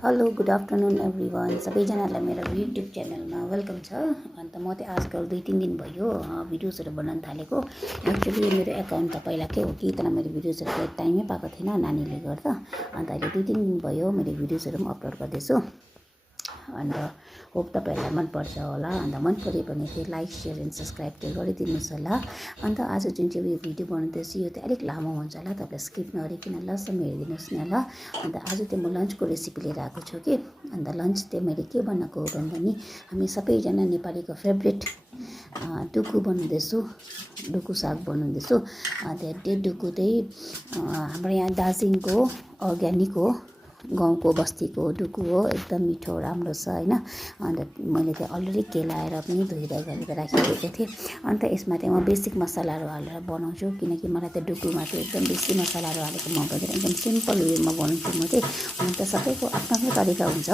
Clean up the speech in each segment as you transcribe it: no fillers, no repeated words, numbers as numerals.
Hello good afternoon everyone सबैजनालाई मेरो YouTube च्यानलमा वेलकम छ। अन्त म चाहिँ आजकल 2-3 दिन भयो भिडियोजहरू बनाउन थालेको। एक्चुअली मेरो एकाउन्ट त पहिलाकै हो कि तर मैले भिडियोजहरू टाइमै पाएको थिइनँ नानीले गर्दा। अन्त अहिले 2-3 दिन भयो मैले भिडियोजहरू पनि अपलोड गर्दैछु। अन्त होप तपाईँहरूलाई मनपर्छ होला। अन्त मन पऱ्यो भने चाहिँ लाइक सेयर एन्ड सब्सक्राइब चाहिँ गरिदिनुहोस् होला। अन्त आज जुन चाहिँ यो भिडियो बनाउँदैछु यो चाहिँ अलिक लामो हुन्छ होला, तपाईँले स्किप नगरिकन लसम्म हेरिदिनुहोस् न ल। अन्त आज चाहिँ म लन्चको रेसिपी लिएर आएको छु कि। अन्त लन्च चाहिँ मैले के बनाएको भन्दा नि हामी सबैजना नेपालीको फेभरेट डुकु बनाउँदैछु, डुकु साग बनाउँदैछु। त्यो डुकु चाहिँ हाम्रो यहाँ दार्जिलिङको अर्ग्यानिक हो, गाउँको बस्तीको डुकु हो, एकदम मिठो राम्रो छ होइन। अन्त मैले चाहिँ अलरेडी केलाएर पनि धोएर गरेर राखिदिएको थिएँ। अन्त यसमा चाहिँ म बेसिक मसलाहरू हालेर बनाउँछु किनकि मलाई त डुकुमा चाहिँ एकदम बेसी मसलाहरू हालेको मन पर्दैन, एकदम सिम्पल वेमा बनाउँछु म चाहिँ। अन्त सबैको आफ्नो आफ्नो तरिका हुन्छ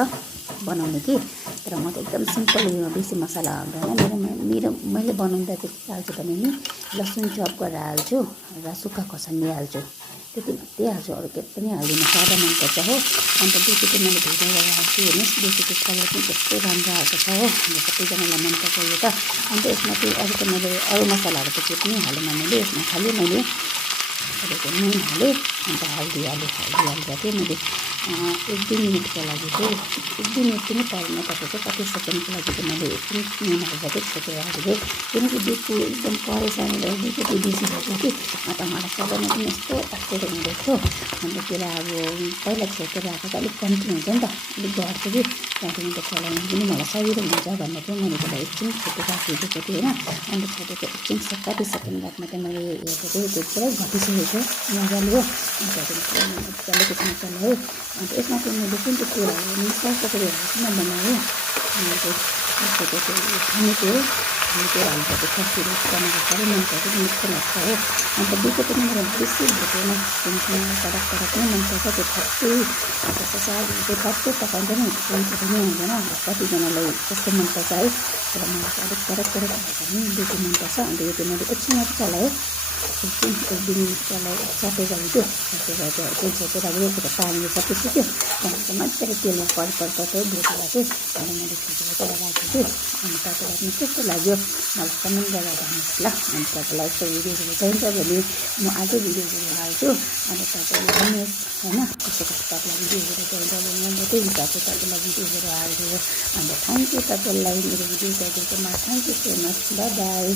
बनाउने कि, तर म चाहिँ एकदम सिम्पल वेमा बेसी मसला हाल्दैन। मैले बनाउँदा चाहिँ के हाल्छु भने नि लसुन चप गरेर हाल्छु र सुक्खा खोर्सानी हाल्छु, त्यति मात्रै हाल्छु, अरू के पनि हाल्दिनँ, सादा मनपर्छ हो। अन्त बेसी चाहिँ मैले धोएर गरेर हाल्छु, हेर्नुहोस् बेसीको कलर पनि कस्तो राम्रो आएको छ हो। अन्त सबैजनालाई मनपर्छ यो त। अन्त यसमा चाहिँ अरू त मैले अरू मसलाहरू त केही पनि हालेन मैले, यसमा खालि मैले तपाईँको नुन हालेँ, अन्त हल्दी हालेर चाहिँ मैले 1-2 मिनटको लागि चाहिँ 1-2 मिनट पनि परेन, तपाईँको 30 सेकेन्डको लागि चाहिँ मैले एकछिन नुन हालेर चाहिँ छोपेर हालेँ किनकि दुधको एकदम परेशानी भइदिएको त्यो बेसी भएको कि। अन्त मलाई चलाउनु पनि यस्तो अप्ठ्यारो हुँदैथ्यो। अन्त त्यसलाई अब पहिला छोपेर राखेको त अलिक कम्ती हुन्छ नि त, अलिक घट्छ कि, त्यहाँदेखि त चलाउनु पनि मलाई सजिलो हुन्छ भन्दा चाहिँ मैले त्यसलाई एकछिन छोपेर राखिदिएको थिएँ होइन। अन्त छोपेको एकछिन 30 सेकेन्ड बादमा चाहिँ मैले हेरेको चाहिँ त्यो पुरै घटिसकेको मजाले हो। अन्त त्यहाँदेखि मजाले त्यसमा चलाएँ। अन्त यसमा चाहिँ मैले कुन चाहिँ तेल हाल्यो भने सरसको तेल बनाएँ। खानेतेल हाल्दा चाहिँ सब्जीहरू बनाएको साह्रै मनपर्छ, मिठो लाग्छ हो। अन्त डुकु पनि मेरो बेसी भुटेन, मलाई कडक पनि मनपर्छ, त्यो ठट्टै जस्तो सागहरू चाहिँ ठट्टै पकाउँदा पनि पनि हुँदैन, कतिजनालाई कस्तो मनपर्छ है। तर मलाई चाहिँ अलिक कडक खाएको पनि डुकु मनपर्छ। अन्त यो चाहिँ मैले एकछिन मात्रै चलाएँ, एकछिन 1-2 मिनट चलाएँ, सबै गरेको त्यो छोपेर राखेको पानीले सबै सुक्यो। त्यहाँदेखि मजाले तेलमा भुटेर चाहिँ अन्त मैले छोपेर चाहिँ राखेको थिएँ। अनि तपाईँलाई पनि कस्तो लाग्यो मलाई कमेन्ट गरेर भन्नुहोस् ल। अनि तपाईँलाई यस्तो भिडियोजहरू चाहिन्छ भने म अझै भिडियोजहरू हाल्छु। अन्त तपाईँले भन्नुहोस् होइन कस्तो तपाईँलाई भिडियोजहरू चाहिन्छ भने म त्यही हिसाबले तपाईँलाई भिडियोजहरू हालिदियो। अन्त थ्याङ्क यू तपाईँलाई मेरो भिडियो हेरिदिएकोमा, thank you so much, bye by.